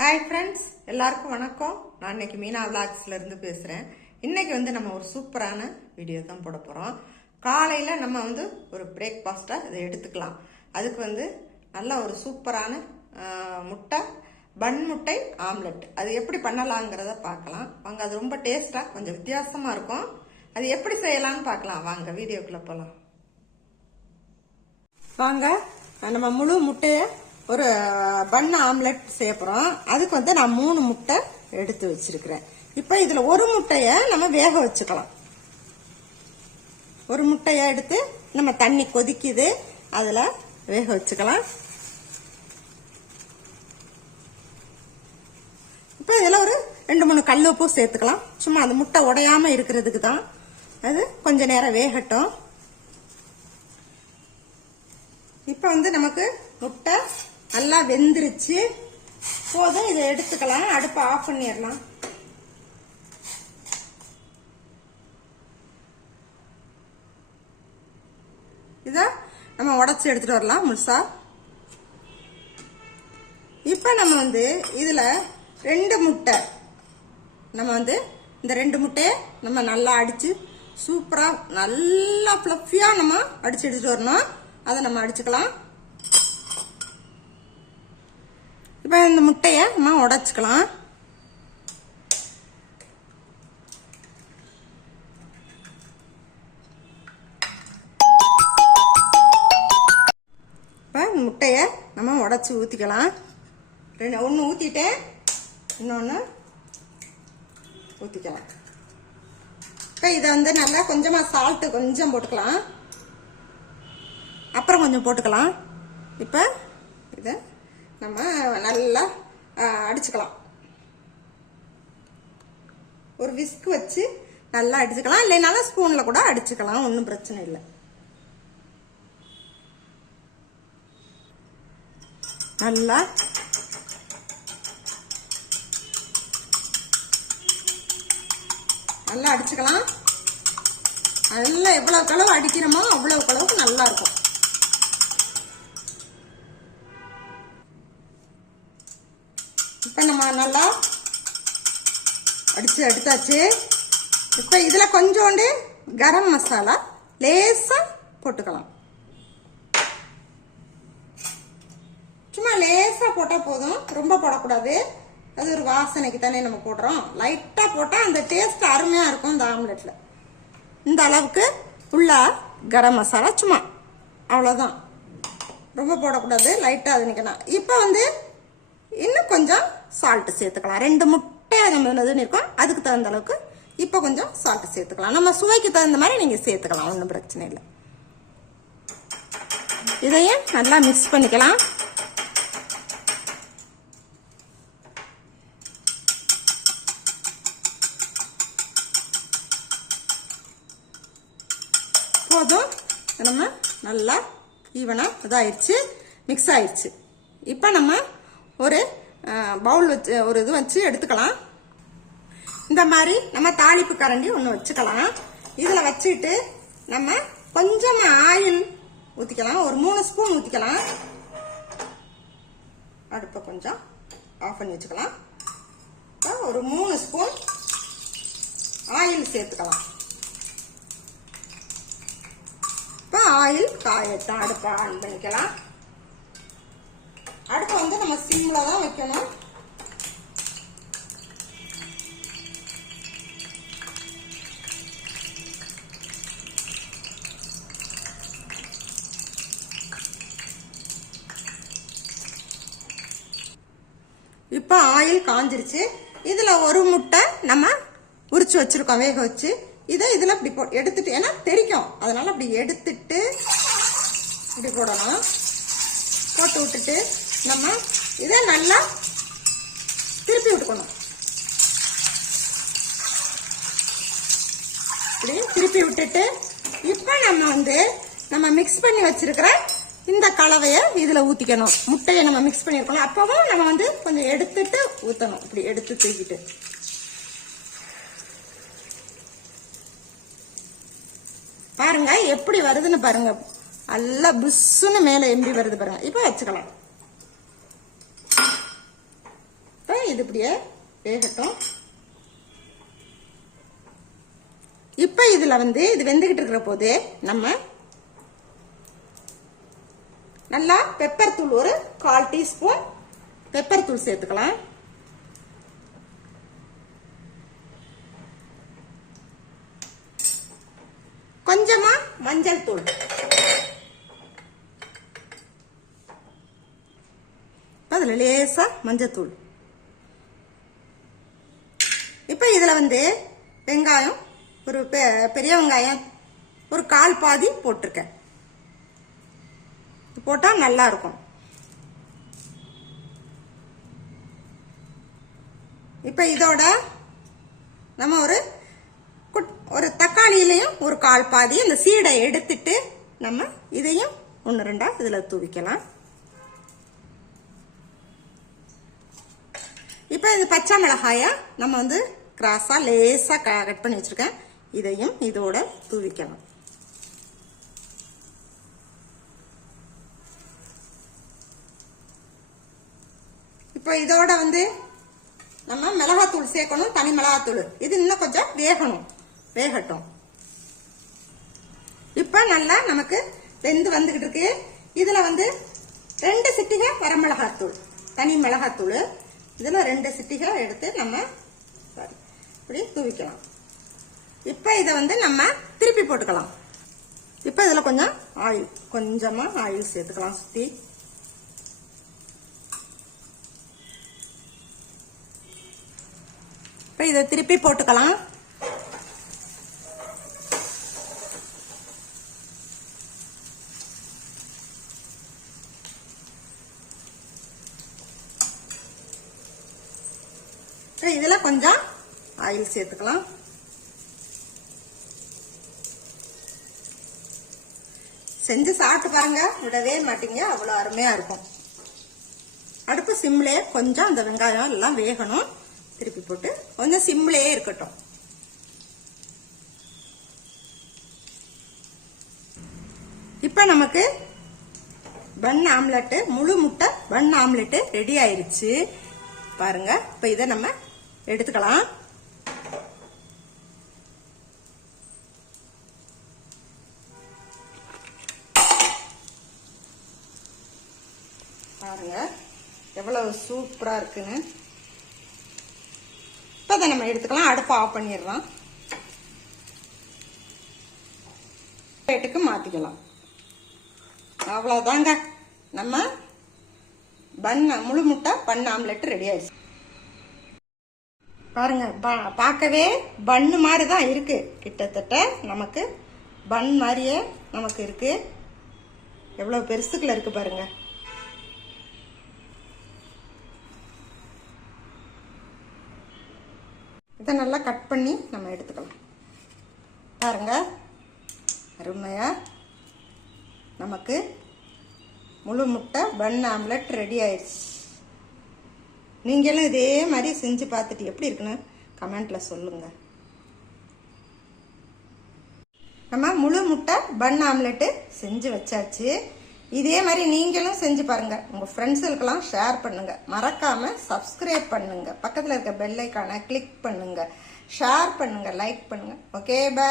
Hi friends எல்லாருக்கும் வணக்கம். நான் இன்னைக்கு மீனா விளாக்ஸ்ல இருந்து பேசுறேன். இன்னைக்கு வந்து நம்ம ஒரு சூப்பரான வீடியோ தான் போட போறோம். காலையில நம்ம வந்து ஒரு பிரேக்ஃபாஸ்டா இதை எடுத்துக்கலாம். அதுக்கு வந்து நல்ல ஒரு சூப்பரான முட்டை பன் முட்டை ஆம்லெட் அது எப்படி பண்ணலாங்கிறத பார்க்கலாம். வாங்க அது ரொம்ப டேஸ்டா கொஞ்சம் வித்தியாசமா இருக்கும். அது எப்படி செய்யலாம்னு பார்க்கலாம். வாங்க வீடியோக்குள்ள போகலாம் வாங்க நம்ம முழு முட்டையை ஒரு பன் ஆம்லெட் செய்ய போறோம். அதுக்கு வந்து நான் மூணு முட்டை எடுத்து வச்சிருக்கிறேன். இப்போ இதுல ஒரு முட்டைய நம்ம வேக வச்சுக்கலாம். ஒரு முட்டைய எடுத்து நம்ம தண்ணி கொதிக்குது. அதுல வேக வச்சுக்கலாம். இப்போ இதில் ஒரு ரெண்டு மூணு கல் உப்பு சேர்த்துக்கலாம். சும்மா அந்த முட்டை உடையாம இருக்கிறதுக்கு தான். அது கொஞ்ச நேரம் வேகட்டும். இப்போ வந்து நமக்கு முட்டை நல்லா வெந்துருச்சு. போதும் இதை எடுத்துக்கலாம். அடுப்பை ஆஃப் பண்ணிடலாம். இதை நம்ம உடச்சி எடுத்துட்டு வரலாம் முழுசா. இப்போ நம்ம வந்து இதில் ரெண்டு முட்டை. நம்ம வந்து இந்த ரெண்டு முட்டையை நம்ம நல்லா அடித்து சூப்பராக நல்லா ஃப்ளஃபியாக நம்ம அடிச்சு எடுத்துட்டு வரணும். அதை நம்ம அடிச்சுக்கலாம். இப்போ இந்த முட்டையை நம்ம உடச்சிக்கலாம். இப்போ முட்டையை நம்ம உடச்சி ஊற்றிக்கலாம் ரெண்டு ஒன்று ஊற்றிட்டேன் இன்னொன்று ஊற்றிக்கலாம் இப்போ இதை வந்து நல்லா கொஞ்சமாக சால்ட்டு கொஞ்சம் போட்டுக்கலாம். அப்புறம் கொஞ்சம் போட்டுக்கலாம். இப்போ இதை நம்ம நல்லா அடிச்சுக்கலாம். ஒரு விஸ்க் வச்சு நல்லா அடிச்சுக்கலாம். இல்லைனாலும் ஸ்பூனில் கூட அடிச்சுக்கலாம். ஒன்றும் பிரச்சனை இல்லை. நல்லா. நல்லா அடிச்சுக்கலாம். நல்லா எவ்வளவு அளவு அடிக்கிறோமோ அவ்வளவுக்கு அளவுக்கு நல்லா இருக்கும். இப்போ நம்ம நல்லா? அடிச்சு எடுத்தாச்சு இப்போ இதில் கொஞ்சோண்டு கரம் மசாலா லேசாக போட்டுக்கலாம். சும்மா லேசாக போட்டால் போதும். ரொம்ப போடக்கூடாது. அது ஒரு வாசனைக்கு தானே நம்ம போடுறோம். லைட்டாக போட்டால் அந்த டேஸ்ட் அருமையாக இருக்கும் இந்த ஆம்லெட்டில் இந்த அளவுக்கு உள்ள கரம் மசாலா சும்மா. அவ்வளோதான் ரொம்ப போடக்கூடாது. லைட்டாக அது நிற்கணும் இப்போ வந்து இன்னும் கொஞ்சம் சால்ட்டு சேர்த்துக்கலாம். ரெண்டு முட்டை நம்ம என்னதுன்னு இருக்கோம் அதுக்கு தகுந்த அளவுக்கு இப்போ கொஞ்சம் சால்ட்டு சேர்த்துக்கலாம். நம்ம சுவைக்கு தகுந்த மாதிரி நீங்கள் சேர்த்துக்கலாம். ஒன்றும் பிரச்சனை இல்லை. இதையும் நல்லா மிக்ஸ் பண்ணிக்கலாம். போதும். நம்ம நல்லா ஈவனாக இதாகிடுச்சு மிக்ஸ் ஆயிடுச்சு இப்போ நம்ம ஒரு பவுல் வச்சு ஒரு இது வச்சு எடுத்துக்கலாம். இந்த மாதிரி நம்ம தாளிப்பு கரண்டி ஒன்று வச்சுக்கலாம். இதில் வச்சுட்டு நம்ம கொஞ்சமாக ஆயில் ஊற்றிக்கலாம் ஒரு மூணு ஸ்பூன் ஊற்றிக்கலாம் அடுப்பை கொஞ்சம் ஆஃப் பண்ணி வச்சுக்கலாம். இப்போ ஒரு மூணு ஸ்பூன் ஆயில் சேர்த்துக்கலாம். இப்போ ஆயில் காயட்டும் அடுப்பை ஆன் பண்ணிக்கலாம். அடுத்து வந்து நம்ம சிம்ல தான் வைக்கணும். இப்போ ஆயில் காஞ்சிருச்சு. இதில் ஒரு முட்டை நம்ம உரிச்சு வச்சுருக்கோம் வேக வச்சு. இதை இதில் இப்படி போ எடுத்துட்டு ஏன்னா தெரிக்கும். அதனால் அப்படி எடுத்துட்டு இப்படி போடணும். போட்டு விட்டுட்டு நம்ம இதை நல்லா திருப்பி விட்டுக்கணும். இப்படி திருப்பி விட்டுட்டு இப்போ நம்ம வந்து நம்ம மிக்ஸ் பண்ணி வச்சிருக்கிற இந்த கலவையை இதில் ஊற்றிக்கணும் முட்டையை நம்ம மிக்ஸ் பண்ணியிருக்கணும் அப்பவும் நம்ம வந்து கொஞ்சம் எடுத்துட்டு ஊற்றணும் இப்படி எடுத்து தூக்கிட்டு. பாருங்க எப்படி வருதுன்னு பாருங்க. நல்லா புஷ்ஷுன்னு மேலே எம்பி வருது பாருங்க. இப்போ வச்சுக்கலாம். இப்போ இப்படியே வேகட்டும். இப்போ இதுல வந்து இது வெந்துகிட்டு இருக்கிற போது நம்ம நல்லா பெப்பர் தூள் ஒரு கால் டீஸ்பூன் பெப்பர் தூள் சேர்த்துக்கலாம். கொஞ்சமா மஞ்சள் தூள். லேசா மஞ்சள் தூள். அப்புறம் இதில் வந்து வெங்காயம் ஒரு பெ- பெரிய வெங்காயம் ஒரு கால் பாதி போட்டிருக்கேன். போட்டால் நல்லாயிருக்கும் இப்போ இதோட நம்ம ஒரு ஒரு தக்காளியிலையும் ஒரு கால் பாதி இந்த சீடை எடுத்துட்டு நம்ம இதையும் ஒன்று ரெண்டா இதில் தூவிக்கலாம். இப்போ இந்த பச்சை மிளகாயை நம்ம வந்து கிராஸாக லேசாக கட் பண்ணி வச்சுருக்கேன். இதையும் இதோட தூவிக்கலாம். இப்போ இதோட வந்து நம்ம மிளகாத்தூள் சேர்க்கணும் தனி மிளகாத்தூள். இது இன்னும் கொஞ்சம் வேகணும். வேகட்டும். இப்போ நல்லா நமக்கு வெந்து வந்துக்கிட்டு இருக்கு. இதில் வந்து ரெண்டு சிட்டிகை வரமிளகாத்தூள் தனி மிளகாத்தூள். இதில் ரெண்டு சிட்டிகை எடுத்து நம்ம sorry, இப்படி தூவிக்கலாம். இப்போ இதை வந்து நம்ம திருப்பி போட்டுக்கலாம். இப்போ இதில் கொஞ்சம் ஆயில் கொஞ்சமா ஆயில் சேர்த்துக்கலாம் சுற்றி இப்போ இதை திருப்பி போட்டுக்கலாம். இதெல்லாம் கொஞ்சம் ஆயில் சேர்த்துக்கலாம். செஞ்சு சாப்பிட்டு பாருங்க. விடவே மாட்டீங்க. அவ்வளோ அருமையாக இருக்கும். அடுப்பு சிம்லே கொஞ்சம் அந்த வெங்காயம் எல்லாம் வேகணும். திருப்பி போட்டு கொஞ்சம் சிம்லேயே இருக்கட்டும். இப்போ நமக்கு பன் ஆம்லெட்டு முழு முட்டை பன் ஆம்லெட்டு ரெடி ஆயிருச்சு. பாருங்க. இப்போ இதை நம்ம எடுத்துக்கலாம். எவ்வளவு சூப்பரா இருக்குன்னு. இப்போ அதை நம்ம எடுத்துக்கலாம். அடுப்பை ஆஃப் பண்ணிடலாம். பிளேட்டுக்கு மாத்திக்கலாம். அவ்வளவுதாங்க. நம்ம பன் முழு முட்டை பன் ஆம்லெட் ரெடி ஆயிடுச்சு. பாருங்க பார்க்கவே பண்ணு மாதிரி தான் இருக்கு. கிட்டத்தட்ட நமக்கு பன் மாதிரியே நமக்கு இருக்கு. எவ்வளவு பெருசுக்குள்ள இருக்கு பாருங்க. இதை நல்லா கட் பண்ணி நம்ம எடுத்துக்கலாம். பாருங்க. அருமையாக நமக்கு முழு முட்டை பன் ஆம்லெட் ரெடி ஆயிடுச்சு. நீங்களும் இதே மாதிரி செஞ்சு பார்த்துட்டு எப்படி இருக்குன்னு கமெண்டில் சொல்லுங்கள் நம்ம முழு முட்டை பன் ஆம்லெட்டு செஞ்சு வச்சாச்சு. இதே மாதிரி நீங்களும் செஞ்சு பாருங்க. உங்க ஃப்ரெண்ட்ஸுக்கெல்லாம் ஷேர் பண்ணுங்க. மறக்காம சப்ஸ்கிரைப் பண்ணுங்க. பக்கத்தில் இருக்க பெல் ஐக்கானை கிளிக் பண்ணுங்க. ஷேர் பண்ணுங்க லைக் பண்ணுங்க. Okay bye